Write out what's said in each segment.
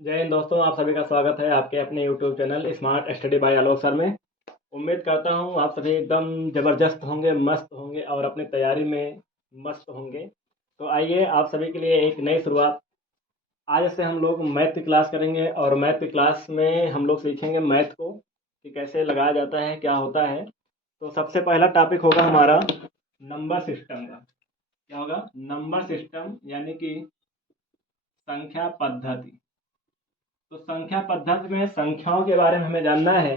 जय हिंद दोस्तों, आप सभी का स्वागत है आपके अपने YouTube channel smart study bye आलोक सर में। उम्मीद करता हूँ आप सभी एकदम ज़बरदस्त होंगे, मस्त होंगे और अपनी तैयारी में मस्त होंगे। तो आइए आप सभी के लिए एक नई शुरुआत। आज से हम लोग मैथ की क्लास करेंगे और मैथ की क्लास में हम लोग सीखेंगे मैथ को कि कैसे लगाया जाता है, क्या होता है। तो सबसे पहला टॉपिक होगा हमारा नंबर सिस्टम का। क्या होगा? नंबर सिस्टम यानी कि संख्या पद्धति। तो संख्या पद्धति में संख्याओं के बारे में हमें जानना है।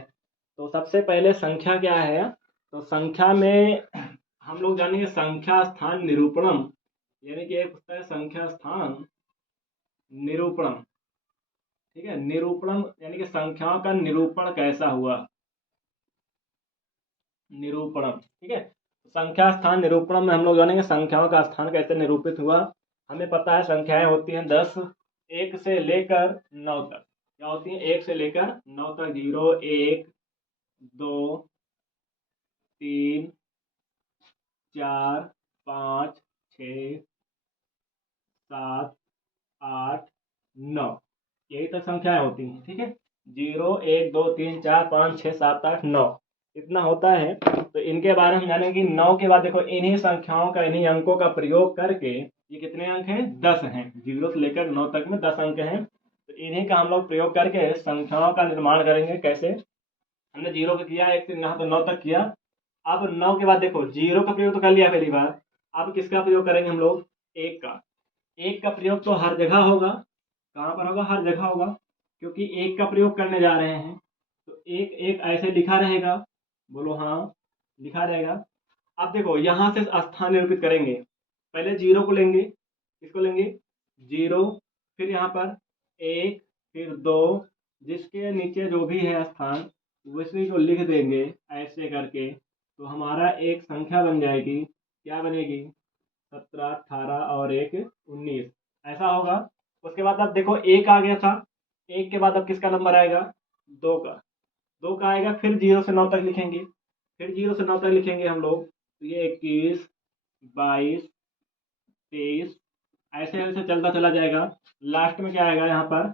तो सबसे पहले संख्या क्या है? तो संख्या में हम लोग जानेंगे संख्या स्थान निरूपणम, यानी कि एक होता है संख्या स्थान निरूपणम। ठीक है, निरूपणम यानी कि संख्याओं का निरूपण कैसा हुआ, निरूपणम। ठीक है, संख्या स्थान निरूपणम में हम लोग जानेंगे संख्याओं का स्थान कैसे निरूपित हुआ। हमें पता है संख्याएं होती हैं 10, 1 से लेकर 9 तक। क्या होती हैं? 1 से लेकर 9 तक। 0, 1, 2, 3, 4, 5, 6, 7, 8, 9, यही तक संख्याएं होती हैं। ठीक है, 0, 1, 2, 3, 4, 5, 6, 7, 8, 9, इतना होता है। तो इनके बारे में जानेंगे कि 9 के बाद देखो इन्हीं संख्याओं का, इन्हीं अंकों का प्रयोग करके, ये कितने अंक हैं? 10 हैं। 0 से लेकर 9 तक में 10 अंक हैं। तो इन्हीं का हम लोग प्रयोग करके संख्याओं का निर्माण करेंगे। कैसे? हमने 0 का किया, 1 से यहाँ तो 9 तक किया। अब 9 के बाद देखो 0 का प्रयोग तो कर लिया पहली बार। अब किसका प्रयोग करेंगे हम लोग? 1 का। 1 का प्रयोग तो हर जगह होगा। कहाँ पर होगा? हर जगह होगा, क्योंकि 1 का प्रयोग करने जा रहे हैं। तो 1 1 ऐसे लिखा रहेगा। बोलो हाँ, लिखा रहेगा। अब देखो यहाँ से स्थान निरूपित करेंगे। पहले 0 को लेंगे। किसको लेंगे? 0, फिर यहाँ पर 1, फिर 2, जिसके नीचे जो भी है स्थान उसी को लिख देंगे ऐसे करके। तो हमारा एक संख्या बन जाएगी। क्या बनेगी? 17, 18 और 1 19, ऐसा होगा। उसके बाद अब देखो 1 आ गया था। 1 के बाद अब किसका नंबर आएगा? 2 का। 2 का आएगा, फिर 0 से 9 तक लिखेंगे। फिर 0 से 9 तक लिखेंगे हम लोग। तो ये 21, 22, 23, ऐसे ऐसे चलता चला जाएगा। लास्ट में क्या आएगा? यहाँ पर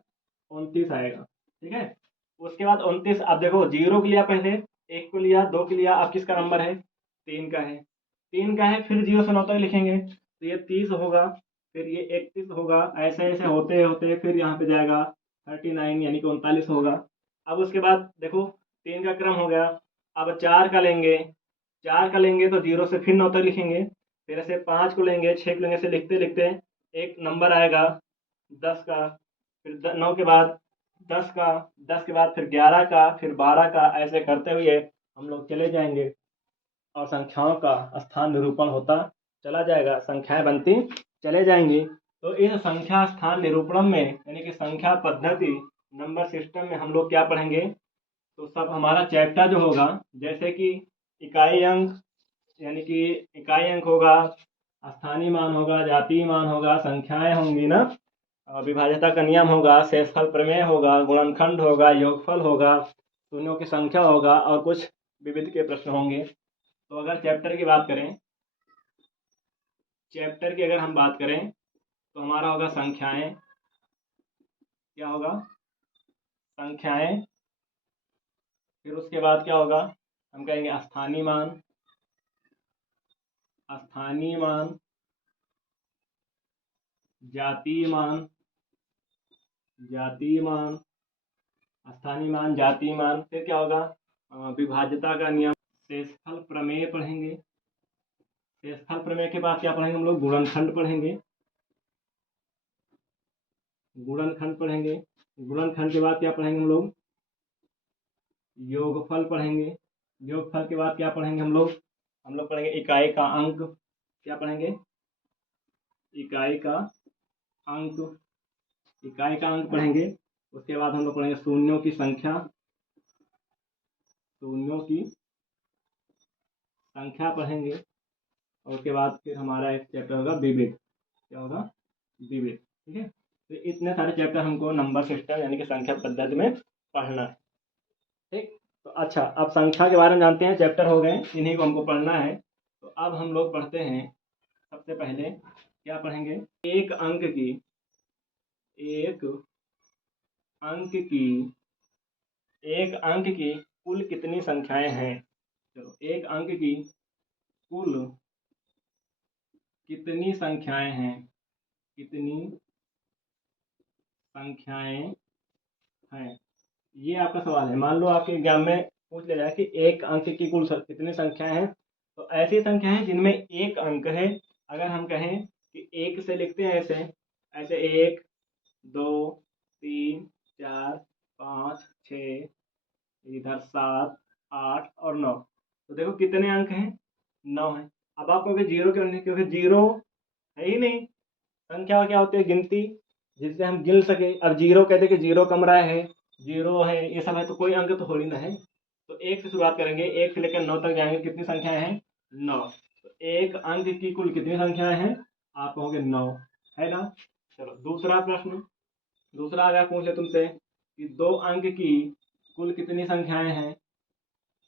29 आएगा। ठीक है, उसके बाद 29। अब देखो 0 को लिया पहले, 1 को लिया, 2 को लिया, अब किसका नंबर है? 3 का है। 3 का है, फिर 0 से 9 तक लिखेंगे तो ये 30 होगा, फिर ये 31 होगा। ऐसे ऐसे होते होते फिर यहाँ पे जाएगा 39, यानी कि 39 होगा। अब उसके बाद देखो 3 का क्रम हो गया। अब 4 का लेंगे। 4 का लेंगे तो 0 से फिर 9 तक लिखेंगे। फिर ऐसे 5 को लेंगे, 6 को लेंगे, ऐसे लिखते लिखते एक नंबर आएगा 10 का। फिर 9 के बाद 10 का, 10 के बाद फिर 11 का, फिर 12 का, ऐसे करते हुए हम लोग चले जाएंगे और संख्याओं का स्थान निरूपण होता चला जाएगा, संख्याएं बनती चले जाएंगी। तो इस संख्या स्थान निरूपण में यानी कि संख्या पद्धति नंबर सिस्टम में हम लोग क्या पढ़ेंगे? तो सब हमारा चैप्टर जो होगा, जैसे कि इकाई अंक, यानी कि इकाई अंक होगा, स्थानीय मान होगा, जातीय मान होगा, संख्याएं होंगी ना, विभाज्यता का नियम होगा, शेषफल प्रमेय होगा, गुणनखंड होगा, योगफल होगा, शून्यों की संख्या होगा और कुछ विविध के प्रश्न होंगे। तो अगर चैप्टर की बात करें, चैप्टर की अगर हम बात करें तो हमारा होगा संख्याएं। क्या होगा? संख्याएं। फिर उसके बाद क्या होगा? हम कहेंगे स्थानीय मान। स्थानीय मान, जातीय मान, जातीय मान, स्थानीय मान, जातीय मान। फिर क्या होगा? विभाज्यता का नियम। शेषफल प्रमेय पढ़ेंगे। शेषफल प्रमेय के बाद क्या पढ़ेंगे हम लोग? गुणनखंड पढ़ेंगे। गुणनखंड पढ़ेंगे। गुणनखंड के बाद क्या पढ़ेंगे हम लोग? योगफल पढ़ेंगे। योगफल के बाद क्या पढ़ेंगे हम लोग? हम लोग पढ़ेंगे इकाई का अंक। क्या पढ़ेंगे? इकाई का अंक। इकाई का अंक पढ़ेंगे। उसके बाद हम लोग पढ़ेंगे शून्यों की संख्या। शून्यों की संख्या पढ़ेंगे। और उसके बाद फिर हमारा एक चैप्टर होगा विविध। क्या होगा? विविध। ठीक है, तो इतने सारे चैप्टर हमको नंबर सिस्टम यानी कि संख्या पद्धति में पढ़ना है। ठीक, तो अच्छा, अब संख्या के बारे में जानते हैं, चैप्टर हो गए, इन्हीं को हमको पढ़ना है। तो अब हम लोग पढ़ते हैं। सबसे पहले क्या पढ़ेंगे? एक अंक की, एक अंक की कुल कितनी संख्याएं हैं। चलो, एक अंक की कुल कितनी संख्याएं हैं, कितनी संख्याएं हैं, ये आपका सवाल है। मान लो आपके एग्जाम में पूछ लिया जाए कि एक अंक की कुल कितनी संख्याएं हैं, तो ऐसी संख्या है जिनमें एक अंक है। अगर हम कहें कि एक से लिखते हैं, ऐसे ऐसे 1 2 3 4 5 6, इधर 7 8 और 9, तो देखो कितने अंक हैं, 9 है। अब आप कहोगे जीरो क्यों नहीं, क्योंकि जीरो है ही नहीं। संख्या क्या होती है, गिनती, जिससे हम गिन सके। अब जीरो कहते कि जीरो कमरा है, जीरो है, ये सब है, तो कोई अंक तो थोड़ी ना है। तो एक से शुरुआत करेंगे, एक से लेकर 9 तक जाएंगे, कितनी संख्याएं हैं, 9। तो एक अंक की कुल कितनी संख्याएं हैं, आप कहोगे 9, है ना। चलो दूसरा प्रश्न, दूसरा अगर पूछ ले तुमसे कि दो अंक की कुल कितनी संख्याएं हैं,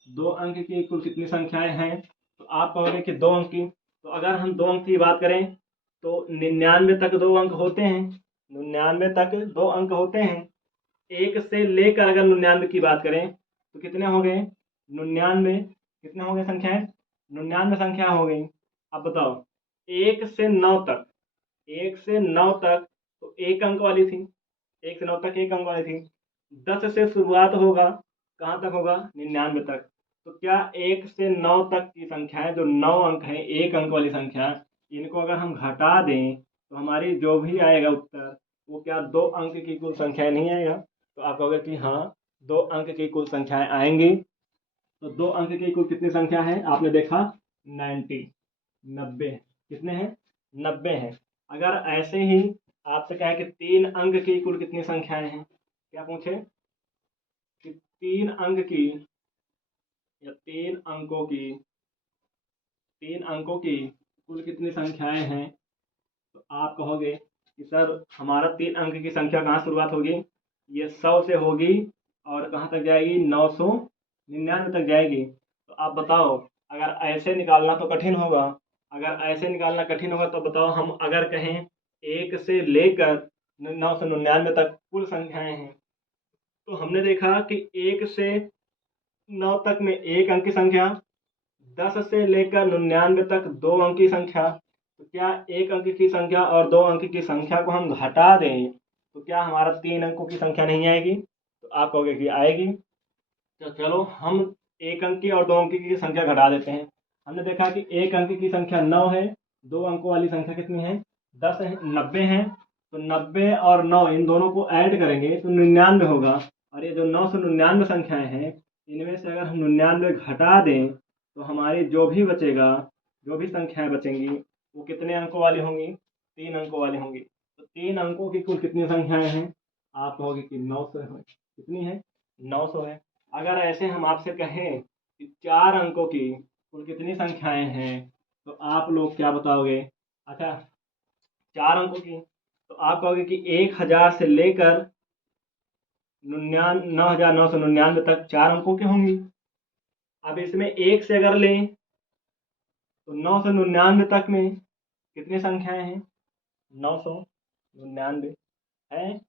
दो अंक की कुल कितनी संख्याएं हैं, तो आप कहोगे कि दो अंक की। तो अगर हम दो अंक की बात करें तो 99 तक दो अंक होते हैं, 99 तक दो अंक होते हैं। एक से लेकर अगर 99 की बात करें तो कितने हो गए, 99 कितने हो गए संख्याएं, 99 संख्या हो गई। अब बताओ, एक से नौ तक, एक से नौ तक तो एक अंक वाली थी, एक से नौ तक एक अंक वाली थी। 10 से शुरुआत होगा, कहाँ तक होगा, 99 तक। तो क्या एक से नौ तक की संख्याएं जो नौ अंक है, एक अंक वाली संख्या, इनको अगर हम घटा दें तो हमारी जो भी आएगा उत्तर, वो क्या दो अंक की कुल संख्याएं नहीं आएगा। तो आप कहोगे कि हाँ, दो अंक की कुल संख्याएं आएंगी। तो दो अंक की कुल कितनी संख्या है, आपने देखा 90, 90, कितने हैं, 90 हैं। अगर ऐसे ही आपसे कहे कि तीन अंक की कुल कितनी संख्याएं हैं, क्या पूछे कि तीन अंक की या तीन अंकों की कुल कितनी संख्याएं हैं, तो आप कहोगे कि सर हमारा तीन अंक की संख्या कहाँ शुरुआत होगी, ये 100 से होगी और कहाँ तक जाएगी, 999 तक जाएगी। तो आप बताओ, अगर ऐसे निकालना तो कठिन होगा, अगर ऐसे निकालना कठिन होगा तो बताओ, हम अगर कहें एक से लेकर 999 तक कुल संख्याएं हैं, तो हमने देखा कि एक से 9 तक में एक अंक की संख्या, 10 से लेकर 99 तक दो अंक की संख्या। तो क्या एक अंक की संख्या और दो अंक की संख्या को हम घटा दें तो क्या हमारा तीन अंकों की संख्या नहीं आएगी, तो आप कहोगे कि आएगी। तो चलो हम एक अंक की और दो अंक की संख्या घटा देते हैं। हमने देखा कि एक अंक की संख्या 9 है, दो अंकों वाली संख्या कितनी है, 10 है, 90 है। तो 90 और 9 इन दोनों को ऐड करेंगे तो 99 होगा। और ये जो 999 संख्याएं हैं, इनमें से अगर हम 99 घटा दें तो हमारी जो भी बचेगा, जो भी संख्याएं बचेंगी, वो कितने अंकों वाली होंगी, तीन अंकों वाली होंगी। तो तीन अंकों की कुल कितनी संख्याएं हैं, आप कहोगे कि 900 है। कितनी है, 900 है। अगर ऐसे हम आपसे कहें कि चार अंकों की कुल कितनी संख्याएं हैं, तो आप लोग क्या बताओगे। अच्छा, चार अंकों की, तो आप कहोगे कि 1000 से लेकर 9999 तक चार अंकों की होंगी। अब इसमें एक से अगर लें तो 999 तक में कितनी संख्याएं हैं, 999 है।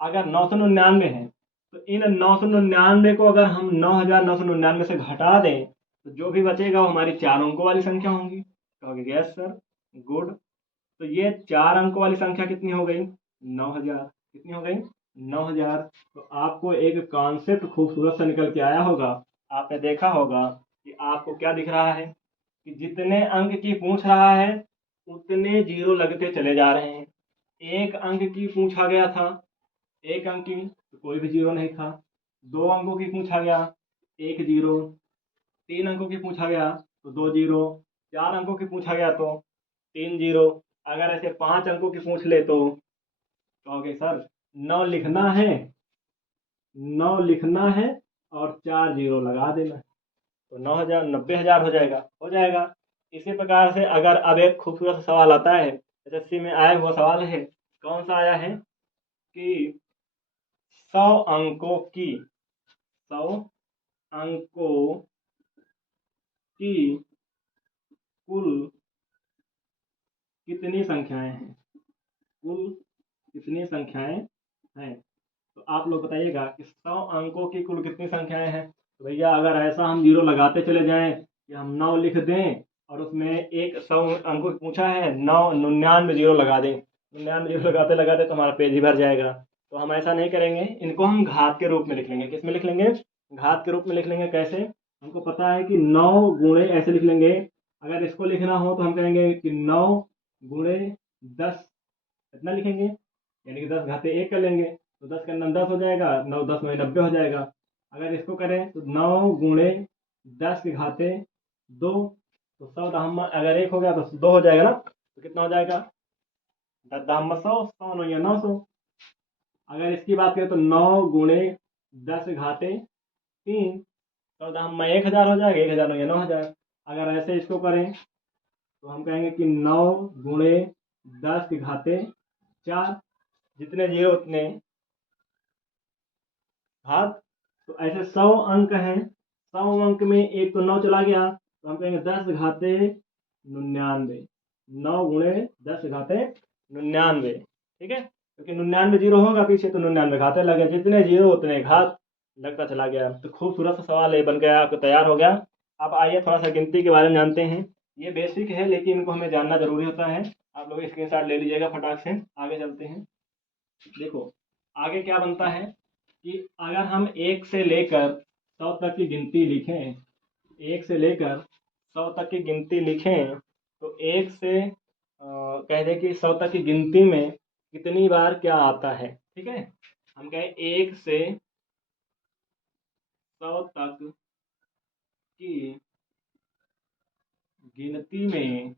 अगर 999 है तो इन 999 को अगर हम 9999 से घटा दें तो जो भी बचेगा वो हमारी चार अंकों वाली संख्या होंगी। कहोगे यस सर, गुड। तो ये चार अंकों वाली संख्या कितनी हो गई, 9000। कितनी हो गई, 9000। तो आपको एक कॉन्सेप्ट खूबसूरत सा निकल के आया होगा। आपने देखा होगा कि आपको क्या दिख रहा है कि जितने अंक की पूछ रहा है उतने जीरो लगते चले जा रहे हैं। एक अंक की पूछा गया था, एक अंक की तो कोई भी जीरो नहीं था। दो अंकों की पूछा गया, एक जीरो। तीन अंकों की पूछा गया तो दो जीरो। चार अंकों की पूछा गया तो तीन जीरो। अगर ऐसे पांच अंकों की पूछ ले तो कहोगे सर 9 लिखना है, 9 लिखना है और चार जीरो लगा देना है, तो 9000 90000 हो जाएगा, हो जाएगा। इसी प्रकार से अगर अब एक खूबसूरत सा सवाल आता है, एसएससी में आया हुआ सवाल है, कौन सा आया है कि 100 अंकों की, 100 अंकों की कुल कितनी संख्याएं हैं, कुल कितनी संख्याएं हैं। तो तो आप लोग बताइएगा कि 100 अंकों की कुल कितनी संख्याएं हैं। तो भैया अगर ऐसा हम जीरो लगाते चले जाएं कि हम 9 लिख दें और उसमें एक 100 अंकों की पूछा है, 99 जीरो लगा दें, 99 जीरो लगाते लगाते तो हमारा पेज ही भर जाएगा। तो हम ऐसा नहीं करेंगे, इनको हम घात के रूप में लिख लेंगे। किस में लिख लेंगे? घात के रूप में लिख लेंगे। कैसे? हमको पता है कि 9 गुणे ऐसे लिख लेंगे। अगर इसको लिखना हो तो हम कहेंगे कि 9 गुणे 10, इतना लिखेंगे, यानी कि 10 घाते 1 कर लेंगे, तो 10 का नाम 10 हो जाएगा, 9 10 में 90 हो जाएगा। अगर इसको करें तो 9 गुणे 10 के घाते 2, तो 100 दाम अगर 1 हो गया तो 2 हो जाएगा ना, तो कितना हो जाएगा? 10 दाम 100, 100 9 या 900। अगर इसकी बात करें तो 9 गुणे 10 घाते 3, 100 दाम में 1000 हो जाएगा, 1000 9 या 9000। अगर ऐसे इसको करें तो हम कहेंगे कि 9 गुणे 10 के घाते 4, जितने जीरो उतने घात। तो ऐसे 100 अंक हैं, 100 अंक में एक तो 9 चला गया, तो हम कहेंगे 10 घाते 99, 9 गुणे 10 घाते 99, ठीक है। क्योंकि 99 जीरो होगा पीछे, तो 99 घाते लगे, जितने जीरो उतने घात लगता चला गया। तो खूबसूरत सा सवाल ये बन गया, आपको तैयार हो गया। अब आइए थोड़ा सा गिनती के बारे में जानते हैं। ये बेसिक है लेकिन इनको हमें जानना जरूरी होता है। आप लोग स्क्रीनशॉट ले लीजिएगा फटाक से, आगे चलते हैं। देखो आगे क्या बनता है कि अगर हम 1 से लेकर 100 तक की गिनती लिखें, 1 से लेकर 100 तक की गिनती लिखें, तो 1 से कह दें कि 100 तक की गिनती में कितनी बार क्या आता है, ठीक है। हम कहें 1 से 100 तक की गिनती में,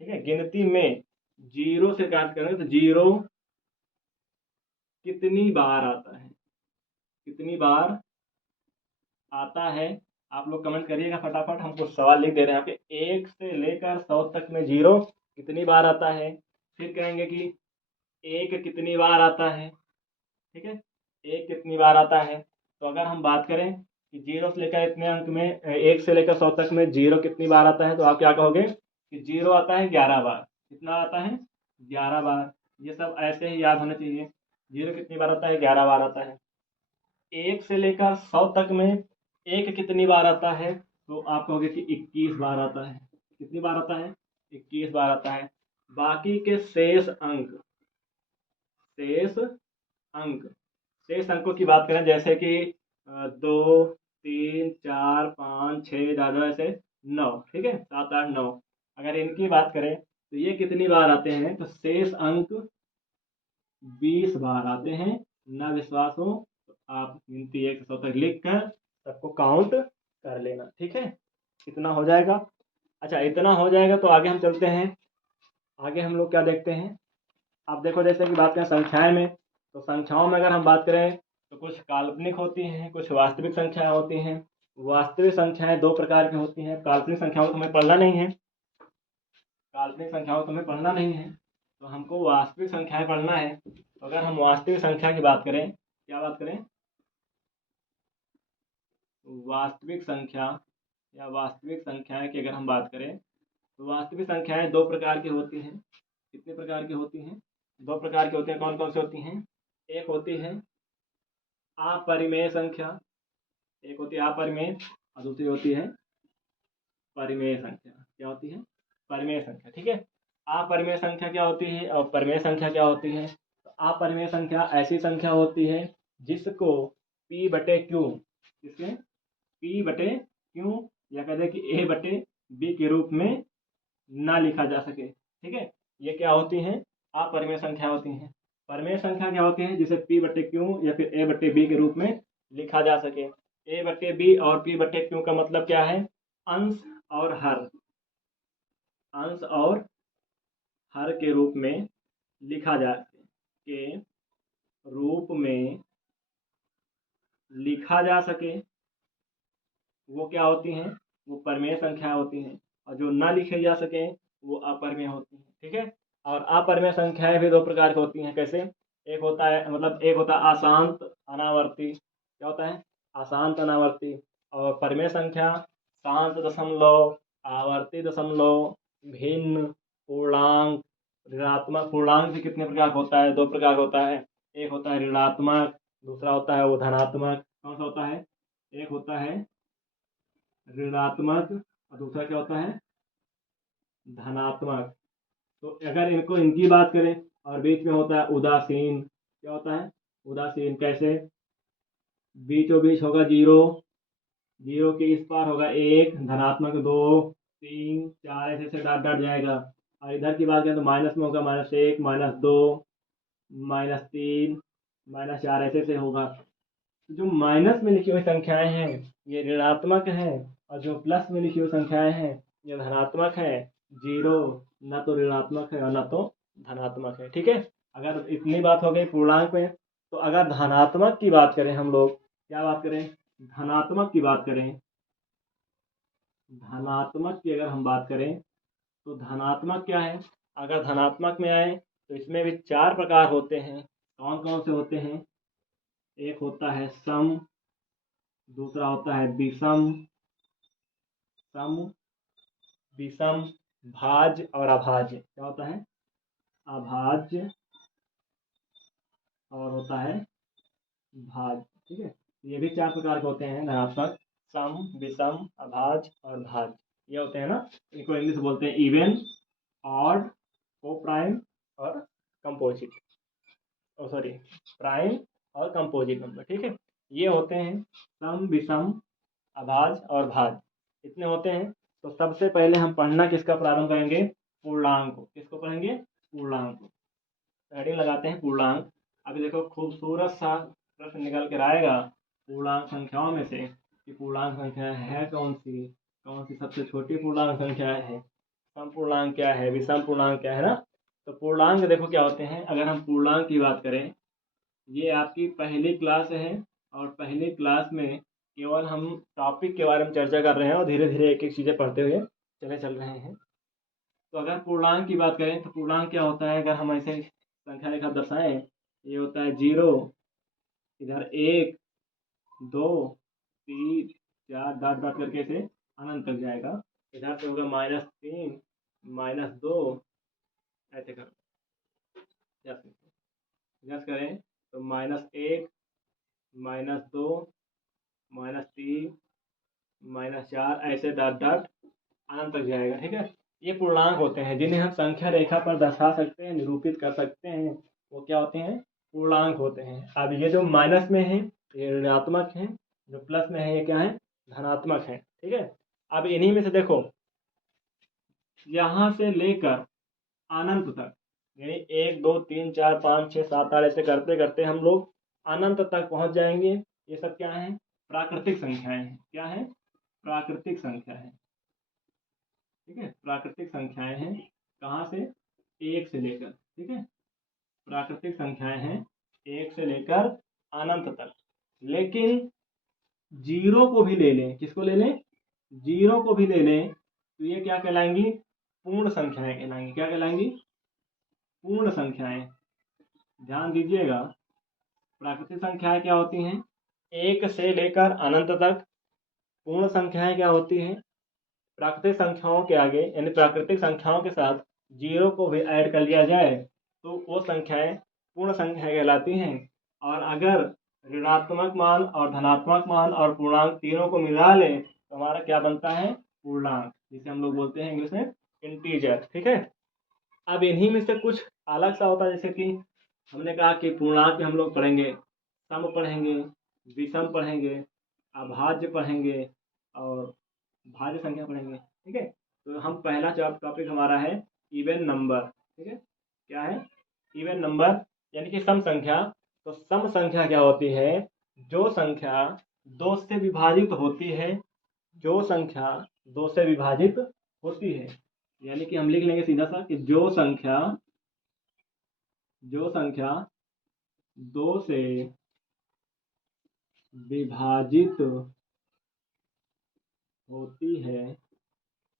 ठीक है, गिनती में जीरो से काट करें तो जीरो कितनी बार आता है, कितनी बार आता है। आप लोग कमेंट करिएगा फटाफट, हम कुछ सवाल लिख दे रहे हैं यहाँ पे। 1 से लेकर 100 तक में जीरो कितनी बार आता है। फिर कहेंगे कि 1 कितनी बार आता है, ठीक है, 1 कितनी बार आता है। तो अगर हम बात करें कि जीरो से लेकर इतने अंक में 1 से लेकर 100 तक में जीरो कितनी बार आता है, तो आप क्या कहोगे कि जीरो आता है 11 बार। कितना आता है? 11 बार। ये सब ऐसे ही याद होना चाहिए। जीरो कितनी बार आता है? 11 बार आता है। 1 से लेकर 100 तक में 1 कितनी बार आता है, तो आप कहोगे कि 21 बार आता है। कितनी बार आता है? 21 बार आता है। बाकी के शेष अंक शेष अंकों की बात करें, जैसे कि 2 3 4 5 6 ज़्यादा ऐसे 9, ठीक है, 7 8 9, अगर इनकी बात करें तो ये कितनी बार आते हैं, तो शेष अंक 20 बार आते हैं। ना विश्वास हो तो आप गिनती 1 से 100 तक लिख कर सबको काउंट कर लेना, ठीक है। इतना हो जाएगा। अच्छा इतना हो जाएगा तो आगे हम चलते हैं। आगे हम लोग क्या देखते हैं, आप देखो जैसे कि बात करें संख्याएं में, तो संख्याओं में अगर हम बात करें तो कुछ काल्पनिक होती हैं, कुछ वास्तविक संख्याएं होती हैं। वास्तविक संख्याएं दो प्रकार की होती हैं। काल्पनिक संख्याओं को हमें पढ़ना नहीं है, काल्पनिक संख्याओं को हमें पढ़ना नहीं है, तो हमको वास्तविक संख्याएं पढ़ना है। तो अगर हम वास्तविक संख्या की बात करें, क्या बात करें, वास्तविक संख्या या वास्तविक संख्याएं की अगर हम बात करें, तो वास्तविक संख्याएं दो प्रकार की होती हैं। कितने प्रकार की होती हैं? दो प्रकार की होती हैं। कौन कौन सी होती हैं? एक होती है अपरिमेय संख्या, एक होती है अपरिमेय और दूसरी होती है परिमेय संख्या। क्या होती है? परिमेय संख्या, ठीक है। अपरिमेय संख्या क्या होती है और परिमेय संख्या क्या होती है? तो अपरिमेय संख्या ऐसी संख्या होती है जिसको p बटे क्यू, किसके, p बटे क्यू या कहते हैं कि a बटे b के रूप में ना लिखा जा सके, ठीक है। ये क्या होती हैं? अपरिमेय संख्या होती हैं। परिमेय संख्या क्या होती है? जिसे p बटे क्यू या फिर a बटे b के रूप में लिखा जा सके। a बटे b और p बटे क्यू का मतलब क्या है? अंश और हर, अंश और हर के रूप में लिखा जा सके, के रूप में लिखा जा सके, वो क्या होती हैं? वो परिमेय संख्या होती हैं। और जो ना लिखे जा सके वो अपरिमेय होती हैं, ठीक है। और अपरिमेय संख्याएं भी दो प्रकार की होती हैं। कैसे? एक होता है, मतलब एक होता है अशांत अनावर्ती। क्या होता है? अशांत अनावर्ती। और परिमेय संख्या शांत दशमलव, आवर्ती दशमलव, भिन्न, पूर्णांक, ऋणात्मक पूर्णांक भी कितने प्रकार का होता है? 2 प्रकार का होता है। एक होता है ऋणात्मक, दूसरा होता है वो धनात्मक। कौन सा होता है? एक होता है ऋणात्मक और दूसरा क्या होता है? धनात्मक। तो अगर इनकी बात करें, और बीच में होता है उदासीन। क्या होता है? उदासीन। कैसे? बीचों बीच होगा 0, 0 के इस पार होगा 1, धनात्मक 2, 3, 4, ऐसे ऐसे डॉट डॉट जाएगा। और इधर की बात करें तो माइनस में होगा -1, -2, -3, -4, ऐसे ऐसे होगा। तो जो माइनस में लिखी हुई संख्याएं हैं ये ऋणात्मक हैं, और जो प्लस में लिखी हुई संख्याएं हैं ये धनात्मक है। 0 न तो ऋणात्मक है और न तो धनात्मक है। ठीक है, अगर इतनी बात हो गई पूर्णांक में, तो अगर धनात्मक की बात करें हम लोग, क्या बात करें? धनात्मक की बात करें, धनात्मक की अगर हम बात करें तो धनात्मक क्या है? अगर धनात्मक में आए तो इसमें भी 4 प्रकार होते हैं। कौन कौन से होते हैं? एक होता है सम, दूसरा होता है विषम, सम, विषम, भाज्य और अभाज्य। क्या होता है? अभाज्य और होता है भाज्य। ठीक है, ये भी 4 प्रकार के होते हैं धनात्मक। सम, विषम, अभाज्य और भाज्य, ये होते हैं ना। इनको इंग्लिश में बोलते हैं इवन, ऑड, को प्राइम और कंपोजिट। ओ सॉरी, प्राइम और कंपोजिट नंबर। ठीक है, ये होते हैं सम, विषम, अभाज्य और भाज्य, इतने होते हैं। तो सबसे पहले हम पढ़ना किसका प्रारंभ करेंगे? पूर्णांक को। किसको पढ़ेंगे? पूर्णांक को। हेडिंग लगाते हैं पूर्णांक। अभी देखो खूबसूरत सा प्रश्न निकल कर आएगा पूर्णांक संख्याओं में से कि पूर्णांक संख्या है कौन सी सबसे छोटी पूर्णांक संख्या है, सम पूर्णांक क्या है, विषम पूर्णांक क्या है ना। तो पूर्णांक देखो क्या होते हैं। अगर हम पूर्णांक की बात करें, ये आपकी पहली क्लास है, और पहली क्लास में केवल हम टॉपिक के बारे में चर्चा कर रहे हैं और धीरे धीरे एक एक चीज़ें पढ़ते हुए चल रहे हैं। तो अगर पूर्णांक की बात करें तो पूर्णांक क्या होता है? अगर हम ऐसे संख्या रेखा दर्शाएं, ये होता है 0, इधर 1, 2, 3, 4, डॉट डॉट करके से अनंत तक जाएगा। इधर से होगा -3, -2, ऐसे कर जस करें तो -1, -2, -3, -4, ऐसे डॉट डॉट अनंत तक जाएगा। ठीक है, ये पूर्णांक होते हैं जिन्हें हम संख्या रेखा पर दर्शा सकते हैं, निरूपित कर सकते हैं। वो क्या होते हैं? पूर्णांक होते हैं। अब ये जो माइनस में है ये ऋणात्मक है, जो प्लस में है ये क्या है? धनात्मक है। ठीक है, अब इन्हीं में से देखो, यहाँ से लेकर अनंत तक, यानी 1, 2, 3, 4, 5, 6, 7, 8 ऐसे करते करते हम लोग अनंत तक पहुंच जाएंगे। ये सब क्या है? प्राकृतिक संख्याएं हैं। क्या है? प्राकृतिक संख्या है। ठीक है, प्राकृतिक संख्याएं हैं। कहाँ से? 1 से लेकर। ठीक है, प्राकृतिक संख्याएं हैं 1 से लेकर अनंत तक। लेकिन 0 को भी ले लें, किसको ले लें? 0 को भी ले लें तो ये क्या कहलाएंगी? पूर्ण संख्याएं कहलाएंगी। क्या कहलाएंगी? पूर्ण संख्याएं। ध्यान दीजिएगा, प्राकृतिक संख्याएं क्या होती हैं? 1 से लेकर अनंत तक। पूर्ण संख्याएं क्या होती हैं? प्राकृतिक संख्याओं के आगे, यानी प्राकृतिक संख्याओं के साथ 0 को भी ऐड कर लिया जाए तो वो संख्याएं पूर्ण संख्याएं कहलाती हैं। और अगर ऋणात्मक मान और धनात्मक मान और पूर्णांक तीनों को मिला लें तो हमारा क्या बनता है? पूर्णांक, जिसे हम लोग बोलते हैं इंग्लिश में इंटीजर। ठीक है, अब इन्हीं में से कुछ अलग सा होता है, जैसे कि हमने कहा कि पूर्णांक में हम लोग पढ़ेंगे सम पढ़ेंगे, विषम पढ़ेंगे, अभाज्य पढ़ेंगे और भाज्य संख्या पढ़ेंगे। ठीक है, तो हम पहला टॉपिक हमारा है इवन नंबर। ठीक है, क्या है? इवन नंबर, यानी कि सम संख्या। तो सम संख्या क्या होती है? जो संख्या 2 से विभाजित होती है, जो संख्या 2 से विभाजित होती है, यानी कि हम लिख लेंगे सीधा सा कि जो संख्या 2 से विभाजित होती है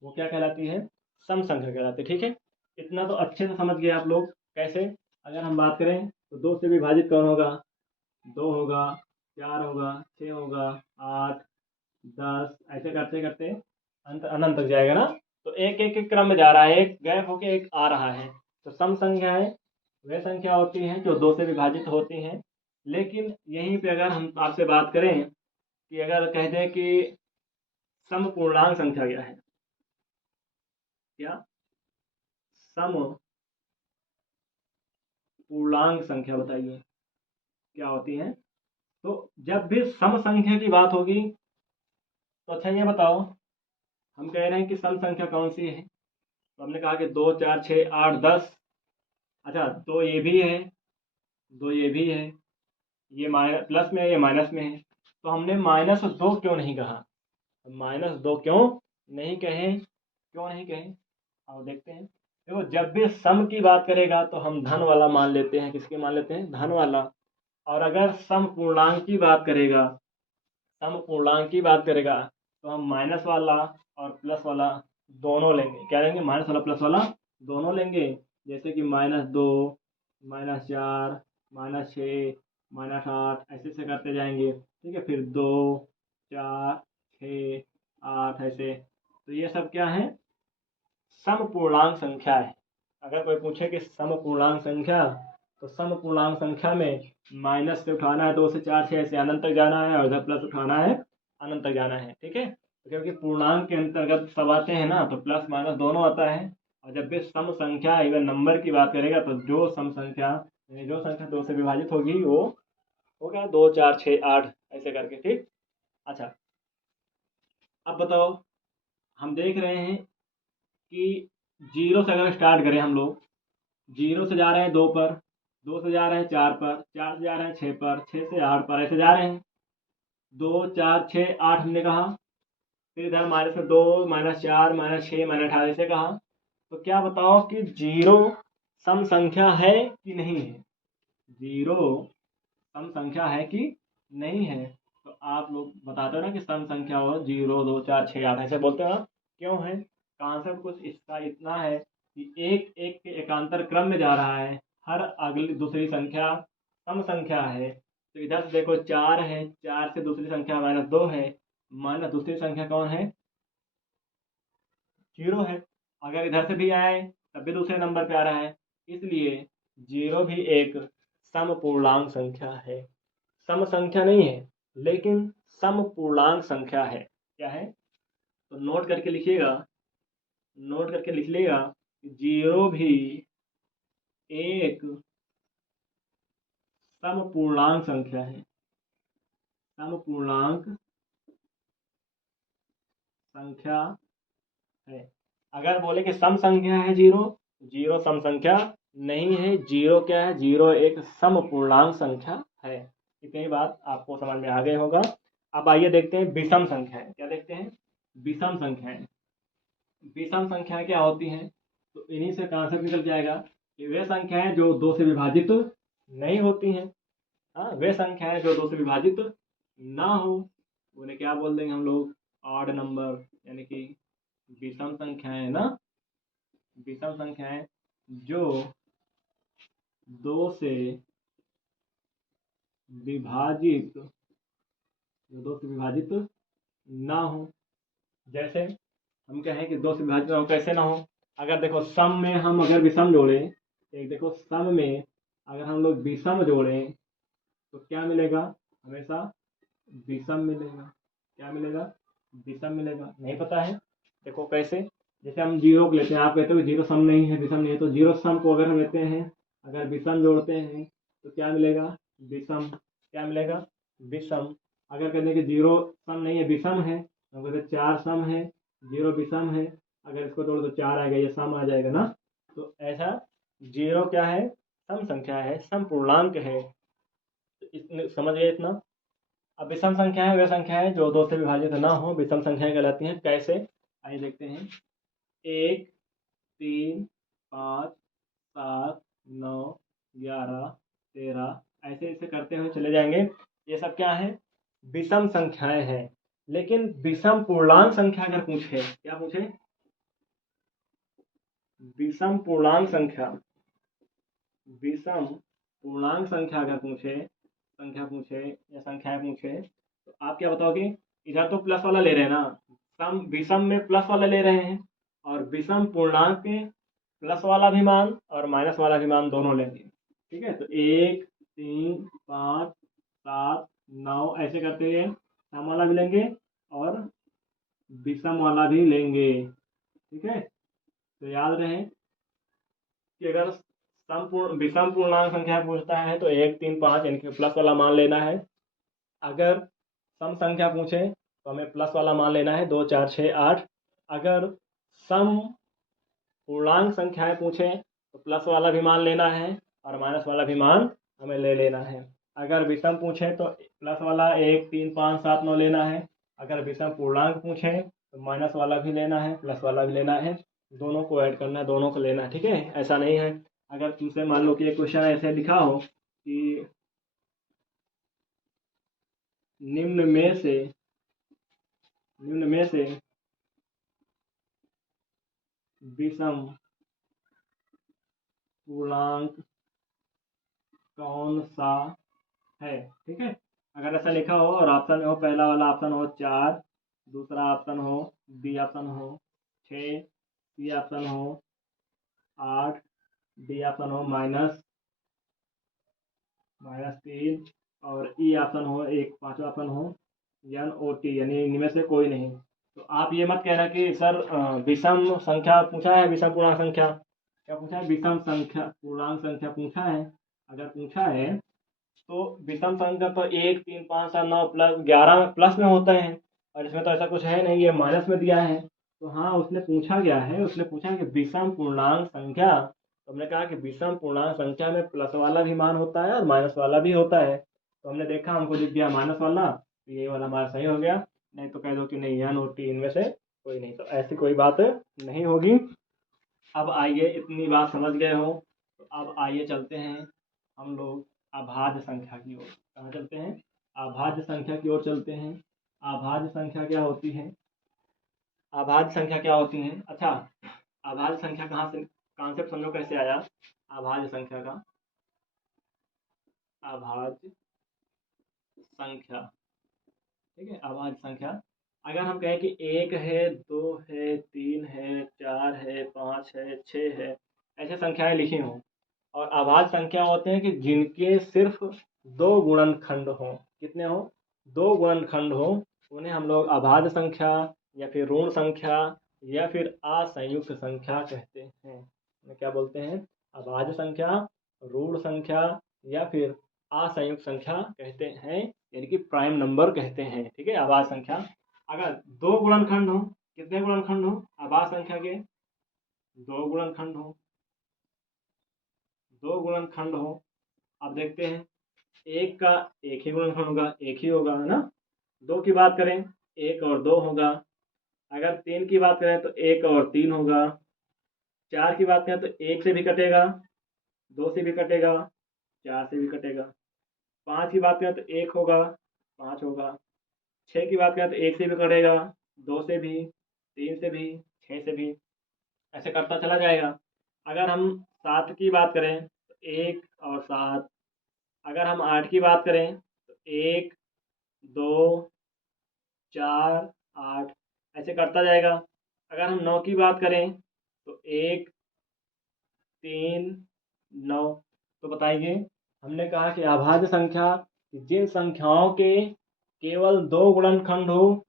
वो क्या कहलाती है? सम संख्या कहलाती है। ठीक है, इतना तो अच्छे से समझ गए आप लोग। कैसे? अगर हम बात करें तो 2 से विभाजित कौन होगा? 2 होगा, 4 होगा, 6 होगा, 8, 10, ऐसे करते करते अंत अनंत तक जाएगा ना। तो एक एक एक क्रम में जा रहा है, एक गैप होके एक आ रहा है। तो सम संख्याएं वह संख्या होती हैं जो 2 से विभाजित होती हैं। लेकिन यहीं पे अगर हम आपसे बात करें कि अगर कह दें कि सम पूर्णांक संख्या क्या है, क्या सम पूर्णांक संख्या बताइए क्या होती है। तो जब भी सम संख्या की बात होगी तो अच्छा ये बताओ, हम कह रहे हैं कि सम संख्या कौन सी है, तो हमने कहा कि 2 4 6 8 10। अच्छा, दो ये भी है, दो ये भी है, ये माइनस प्लस में है, ये माइनस में है। तो हमने -2 क्यों नहीं कहा, -2 क्यों नहीं कहे, क्यों नहीं कहे, और देखते हैं। देखो, जब भी सम की बात करेगा तो हम धन वाला मान लेते हैं, किसके मान लेते हैं, धन वाला। और अगर सम पूर्णांक की बात करेगा, सम पूर्णांक की बात करेगा तो हम माइनस वाला और प्लस वाला दोनों लेंगे। क्या लेंगे, माइनस वाला प्लस वाला दोनों लेंगे। जैसे कि -2, -4, -6, -8, ऐसे ऐसे करते जाएंगे। ठीक है, फिर 2 4 6 8 ऐसे। तो ये सब क्या है, समपूर्णांक संख्या है। अगर कोई पूछे कि समपूर्णांक संख्या, तो समपूर्णांक संख्या में माइनस से उठाना है 2 से 4 6 ऐसे अनंत तक जाना है, और इधर प्लस उठाना है अनंत तक जाना है। ठीक है, तो क्योंकि पूर्णांक के अंतर्गत सब आते हैं ना, तो प्लस माइनस दोनों आता है। और जब भी सम संख्या इवन नंबर की बात करेगा तो जो सम संख्या यानी जो संख्या 2 से विभाजित होगी वो हो गया 2 4 6 8 ऐसे करके। ठीक, अच्छा अब बताओ, हम देख रहे हैं कि जीरो से अगर स्टार्ट करें हम लोग, जीरो से जा रहे हैं 2 पर, 2 से जा रहे हैं 4 पर, 4 से जा रहे हैं 6 पर, 6 से 8 पर, ऐसे जा रहे हैं। 2 4 6 8 हमने कहा, फिर इधर -2 -4 -6 -18 ऐसे कहा। तो क्या बताओ कि जीरो सम संख्या है कि नहीं है, जीरो सम संख्या है कि नहीं है। तो आप लोग बताते हो ना कि सम संख्या हो 0 2 4 6 8 ऐसे बोलते हो ना, क्यों है, कॉन्सेप्ट कुछ इसका इतना है कि एक एक के एकांतर क्रम में जा रहा है, हर अगली दूसरी संख्या सम संख्या है। तो इधर से देखो 4 है, 4 से दूसरी संख्या -2 है, माना दूसरी संख्या कौन है, 0 है। अगर इधर से भी आए तब भी दूसरे नंबर पे आ रहा है, इसलिए 0 भी एक समपूर्णांक संख्या है। सम संख्या नहीं है लेकिन समपूर्णांक संख्या है। क्या है, तो नोट करके लिखिएगा, नोट करके लिख लेगा, 0 भी एक समपूर्णांक संख्या है, समपूर्णांक संख्या है। अगर बोले कि सम संख्या है 0, जीरो सम संख्या नहीं है, जीरो क्या है, जीरो एक समपूर्णांक संख्या है। इतनी बात आपको समझ में आ गई होगा। अब आइए देखते हैं विषम संख्याएं, क्या देखते हैं, विषम संख्याएं। विषम संख्याएं क्या होती हैं, तो इन्हीं से कॉन्सेप्ट निकल जाएगा कि वे संख्याएं जो 2 से विभाजित नहीं होती हैं। हाँ, वे संख्याएं जो 2 से विभाजित ना हो उन्हें क्या बोल देंगे हम लोग, ऑड नंबर, यानी कि विषम संख्याएं ना, विषम संख्याएं जो 2 से विभाजित, जो 2 से विभाजित ना हो। जैसे हम कहें कि 2 से विभाजित ना हो, कैसे ना हो, अगर देखो सम में हम अगर विषम जोड़ें, एक देखो सम में अगर हम लोग विषम जोड़ें तो क्या मिलेगा, हमेशा विषम मिलेगा। क्या मिलेगा, विषम मिलेगा। नहीं पता है, देखो कैसे, जैसे हम जीरो को लेते हैं, आप कहते हो जीरो सम नहीं है, विषम नहीं है, तो जीरो सम को अगर हम लेते हैं, अगर विषम जोड़ते हैं तो क्या मिलेगा, विषम। क्या मिलेगा, विषम। अगर कहते हैं कि जीरो सम नहीं है विषम है, तो कहते 4 सम है, जीरो विषम है, अगर इसको जोड़ो तो 4 आएगा, ये सम आ जाएगा ना। तो ऐसा जीरो क्या है, सम संख्या है, सम पूर्णांक है। तो इतने समझ गए इतना। अब विषम संख्याएं वे संख्याएं जो 2 से विभाजित ना हो, विषम संख्याएं कहलाती हैं। कैसे, आइए देखते हैं। 1 3 5 7 9 11 13 ऐसे ऐसे करते हुए चले जाएंगे। ये सब क्या है, विषम संख्याएं हैं। लेकिन विषम पूर्णांक संख्या अगर पूछे, क्या पूछे, विषम पूर्णांक संख्या, विषम पूर्णांक संख्या अगर पूछे, संख्या पूछे या संख्याएं पूछे, तो आप क्या बताओगे, इधर तो प्लस वाला ले रहे हैं ना, सम विषम में प्लस वाला ले रहे हैं, और विषम पूर्णांक में प्लस वाला भी मान और माइनस वाला भी मान दोनों लेंगे। ठीक है, तो 1, 3, 5, 7, 9 ऐसे करते हुए सम वाला भी लेंगे और विषम वाला भी लेंगे। ठीक है, तो याद रहे कि अगर विषम पूर्णांक संख्या पूछता है तो 1, 3, 5 इनके प्लस वाला मान लेना है। अगर सम संख्या पूछे तो हमें प्लस वाला मान लेना है, 2, 4, 6, 8। अगर सम पूर्णांक संख्याएं पूछे तो प्लस वाला भी मान लेना है और माइनस वाला भी मान हमें ले लेना है। अगर विषम पूछे तो प्लस वाला 1, 3, 5, 7, 9 लेना है। अगर विषम पूर्णांक पूछे तो माइनस वाला भी लेना है, प्लस वाला भी लेना है, दोनों को ऐड करना है, दोनों को लेना है। ठीक है, ऐसा नहीं है अगर तुमसे मान लो कि एक क्वेश्चन ऐसे लिखा हो कि निम्न में से विषम पूर्णांक कौन सा है। ठीक है, अगर ऐसा लिखा हो और ऑप्शन में हो, पहला वाला ऑप्शन हो 4, दूसरा ऑप्शन हो बी ऑप्शन हो 6, सी ऑप्शन हो 8, डी ऑप्शन हो -3 और ई ऑप्शन हो एक पांचवा ऑप्शन हो एन ओ टी, यानी इनमें से कोई नहीं। तो आप ये मत कहना कि सर विषम संख्या पूछा है, विषम पूर्णांक संख्या क्या पूछा है, विषम संख्या पूर्णांक संख्या पूछा है। अगर पूछा है तो विषम संख्या तो 1, 3, 5, 7, 9 प्लस 11 प्लस में होते हैं और इसमें तो ऐसा कुछ है नहीं, ये माइनस में दिया है। तो हाँ, उसने पूछा गया है, उसने पूछा है कि विषम पूर्णांक संख्या, तो हमने कहा कि विषम पूर्णांक संख्या में प्लस वाला भी मान होता है और माइनस वाला भी होता है। तो हमने देखा, हमको दिख गया माइनस वाला, तो ये वाला हमारा सही हो गया। नहीं तो कह दो कि नहीं एन ओ टी इनमें से कोई नहीं, तो ऐसी कोई बात नहीं होगी। अब आइए, इतनी बात समझ गए हो तो अब आइए चलते हैं हम लोग अभाज्य संख्या की ओर। कहाँ चलते हैं, अभाज्य संख्या की ओर चलते हैं। अभाज्य संख्या क्या होती है, अभाज्य संख्या क्या होती है। अच्छा, अभाज्य संख्या कहाँ से, कॉन्सेप्ट समझो कैसे आया अभाज्य संख्या का। अभाज्य संख्या, ठीक है, अभाज्य संख्या अगर हम कहें कि 1 है, 2 है, 3 है, 4 है, 5 है, 6 है, ऐसे संख्याएं लिखी हों और अभाज्य संख्या होते हैं कि जिनके सिर्फ 2 गुणनखंड हो। कितने हो, 2 गुणनखंड हो, उन्हें हम लोग अभाज्य संख्या या फिर ऋण संख्या या फिर असंयुक्त संख्या कहते हैं। उन्हें क्या बोलते हैं, अभाज्य संख्या, ऋण संख्या या फिर असंयुक्त संख्या कहते हैं, यानी कि प्राइम नंबर कहते हैं। ठीक है, अभाज्य संख्या अगर 2 गुणनखंड हो, कितने गुणनखंड हो अभाज्य संख्या के, 2 गुणनखंड हो, 2 गुणनखंड हो। अब देखते हैं, एक का एक ही गुणनखंड होगा, एक ही होगा, है ना। 2 की बात करें, 1 और 2 होगा। अगर 3 की बात करें तो 1 और 3 होगा। 4 की बात करें तो 1 से भी कटेगा, 2 से भी कटेगा, 4 से भी कटेगा। 5 की बात करें तो 1 होगा, 5 होगा। 6 की बात करें तो 1 से भी कटेगा, 2 से भी, 3 से भी, 6 से भी, ऐसे करता चला जाएगा। अगर हम 7 की बात करें तो 1 और 7। अगर हम 8 की बात करें तो 1, 2, 4, 8, ऐसे करता जाएगा। अगर हम 9 की बात करें तो 1, 3, 9। तो बताइए, हमने कहा कि अभाज्य संख्या जिन संख्याओं के केवल 2 गुणनखंड हो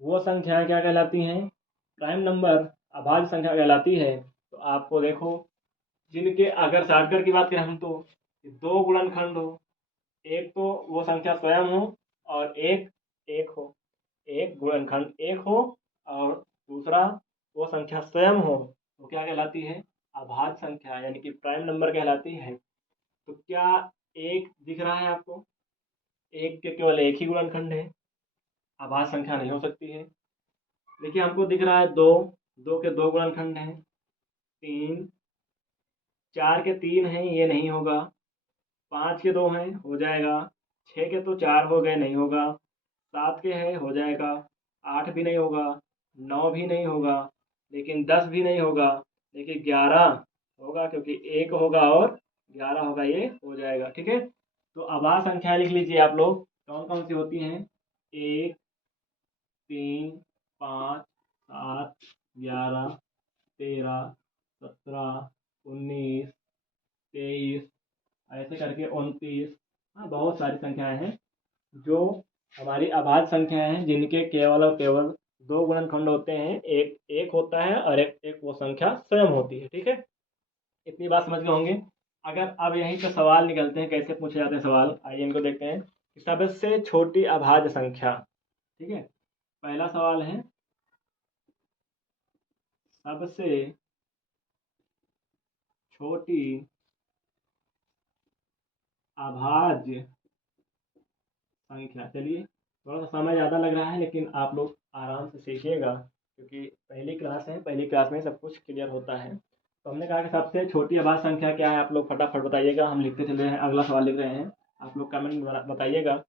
वो संख्याएं क्या कहलाती हैं, प्राइम नंबर, अभाज्य संख्या कहलाती है। तो आपको देखो, जिनके अगर शॉर्टकट की बात करें हम तो 2 गुणनखंड हो, एक तो वो संख्या स्वयं हो और एक एक हो, एक गुणनखंड एक हो और दूसरा वो संख्या स्वयं हो, तो क्या कहलाती है, अभाज्य संख्या, यानी कि प्राइम नंबर कहलाती है। तो क्या एक दिख रहा है आपको, एक के केवल एक ही गुणनखंड है, अभाज्य संख्या नहीं हो सकती है। देखिए, हमको दिख रहा है 2, 2 के 2 गुणनखंड हैं, 3, 4 के 3 हैं, ये नहीं होगा। 5 के 2 हैं, हो जाएगा। 6 के तो 4 हो गए, नहीं होगा। 7 के हैं, हो जाएगा। 8 भी नहीं होगा, 9 भी नहीं होगा, लेकिन 10 भी नहीं होगा, लेकिन 11 होगा, क्योंकि 1 होगा और 11 होगा, ये हो जाएगा। ठीक है, तो अभाज्य संख्या लिख लीजिए आप लोग, कौन कौन सी होती हैं, 1, 3, 5, 7, 11, 13, 17, 19, 23, ऐसे करके 29। हाँ, बहुत सारी संख्याएं हैं जो हमारी अभाज्य संख्याएं हैं, जिनके केवल और केवल दो गुणनखंड होते हैं। एक एक होता है और एक एक वो संख्या स्वयं होती है। ठीक है, इतनी बात समझ गए होंगे। अगर अब यहीं पे सवाल निकलते हैं, कैसे पूछे जाते हैं सवाल, आइए इनको देखते हैं। कि सबसे छोटी अभाज्य संख्या। ठीक है, पहला सवाल है सबसे छोटी अभाज्य संख्या। चलिए, थोड़ा सा समय ज़्यादा लग रहा है, लेकिन आप लोग आराम से सीखिएगा, क्योंकि पहली क्लास है, पहली क्लास में सब कुछ क्लियर होता है। तो हमने कहा कि सबसे छोटी अभाज्य संख्या क्या है, आप लोग फटाफट बताइएगा। हम लिखते चल रहे हैं, अगला सवाल लिख रहे हैं, आप लोग कमेंट में बताइएगा।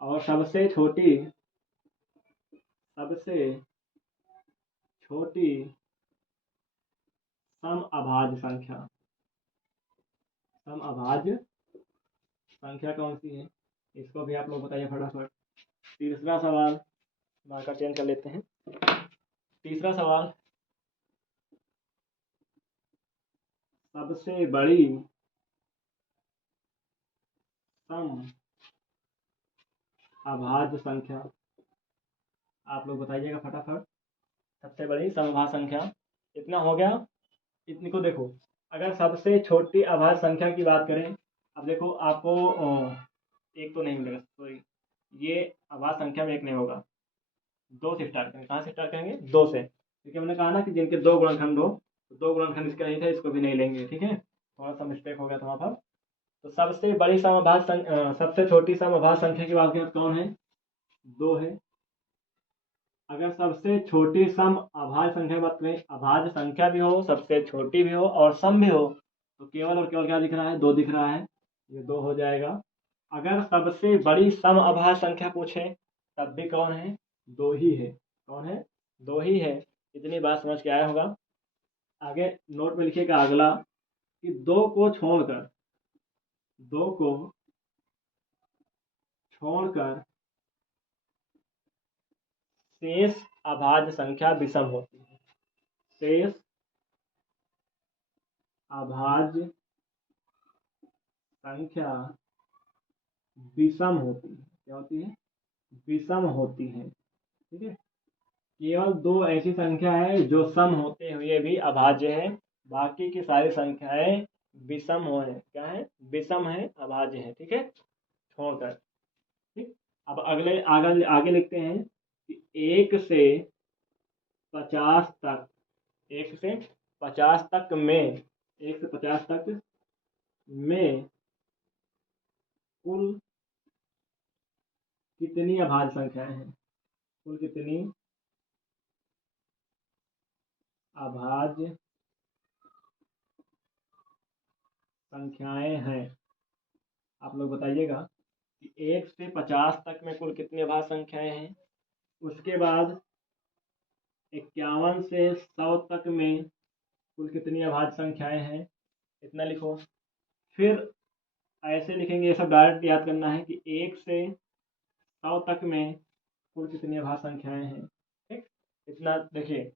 और सबसे छोटी सम अभाज्य संख्या, सम अभाज्य संख्या कौन सी है, इसको भी आप लोग बताइए फटाफट। तीसरा सवाल, मार्कर चेंज कर लेते हैं। तीसरा सवाल, सबसे बड़ी सम अभाज्य संख्या, आप लोग बताइएगा फटाफट। सबसे बड़ी समअभाज्य संख्या, इतना हो गया। इतनी को देखो, अगर सबसे छोटी अभाज्य संख्या की बात करें, अब देखो आपको एक तो नहीं मिलेगा, सॉरी, ये अभाज्य संख्या में एक नहीं होगा। दो से स्टार्ट करेंगे। कहाँ से स्टार्ट करेंगे? दो से, क्योंकि हमने कहा ना कि जिनके दो गुणनखंड हो, तो दो गुणनखंड इसका नहीं था, इसको भी नहीं लेंगे। ठीक है, थोड़ा सा मिस्टेक हो गया था वहाँ पर। तो सबसे बड़ी समअभाज्य सबसे छोटी समअभाज्य संख्या की बात करें तो कौन है? दो है। अगर सबसे छोटी सम अभाज्य संख्या की बात करें, अभाज्य संख्या भी हो, सबसे छोटी भी हो और सम भी हो, तो केवल और केवल क्या दिख रहा है? दो दिख रहा है, ये दो हो जाएगा। अगर सबसे बड़ी सम अभाज्य संख्या पूछे, तब भी कौन है? दो ही है। कौन है? दो ही है। इतनी बात समझ के आया होगा। आगे नोट में लिखिएगा अगला, कि दो को छोड़कर शेष अभाज्य संख्या विषम होती है। शेष अभाज्य संख्या विषम होती है। क्या होती है? विषम होती है। ठीक है, केवल दो ऐसी संख्या है जो सम होते हुए भी अभाज्य है, बाकी की सारी संख्याएं विषम हो है। क्या है? विषम है, अभाज्य है। ठीक है, छोड़कर। ठीक, अब अगले आगे आगे लिखते हैं कि 1 से 50 तक, 1 से 50 तक में, 1 से 50 तक में कुल कितनी अभाज्य संख्याएं हैं? कुल कितनी अभाज्य संख्याएं हैं? आप लोग बताइएगा कि 1 से 50 तक में कुल कितनी अभाज्य संख्याएं हैं। उसके बाद 51 से 100 तक में कुल कितनी अभाज्य संख्याएं हैं, इतना लिखो। फिर ऐसे लिखेंगे, ये सब डायरेक्ट याद करना है कि 1 से 100 तक में कुल कितनी अभाज्य संख्याएं हैं। ठीक, इतना देखिए।